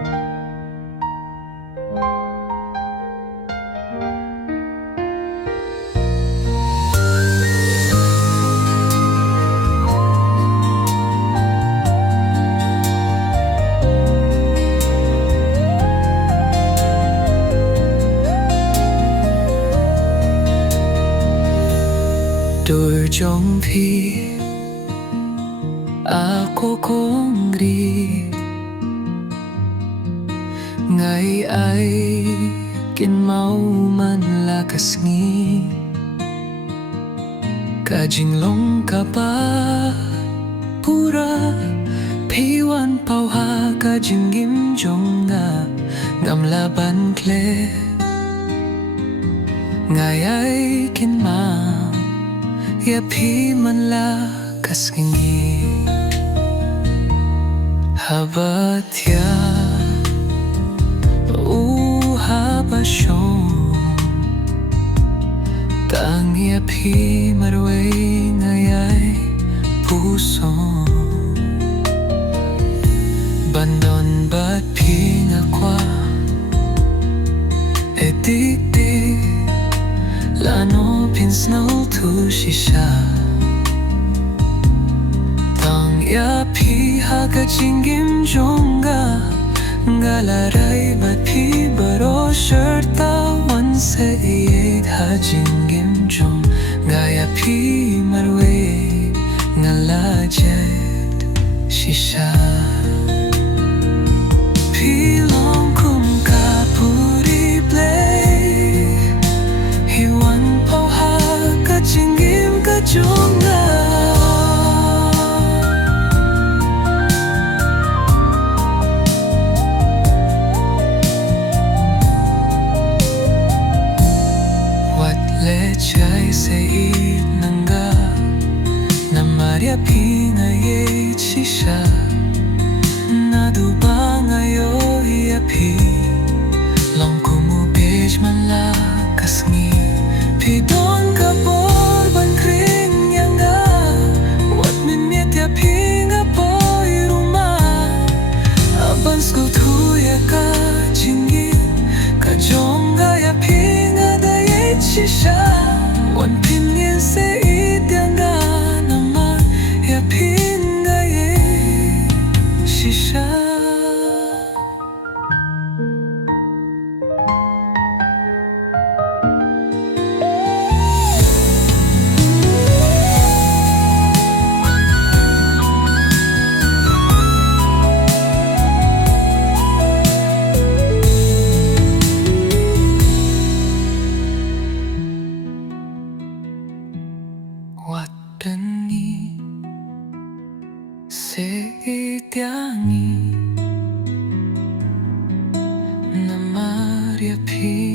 Đôi trong phi ako Kongrit ngày ấy kin mau man la kasngi ka jinglong ka pa pura piwan pau ha ka jingim jong nga ngam la ban kle ngày ấy kin ma ya pi man la kasngi habatia haba shong tang ya pi marway ngayay puso bandon bat pi nga kwa edikti lano pinsnal tu shisha tang ya pi haga jingim jonga ngalaray bat pi baro shirta wan se yed ha jingim jong ngaya pi marwe ngalajet shisha pi long kum ka puri play hiwan pau ha ka jingim ka jonga chai say nanga na maria pinga ye chisha na duba ngayo ya pi long kumu page man la kasngi pi don ka bor ban kring yanga wat min miet ya pinga boy ruma aban sku tu ya ka jingi ka jonga ya pinga da ye chisha one pinyin se ityanga naman ya pinga ye shisha What penny se itiangi na Maria Pi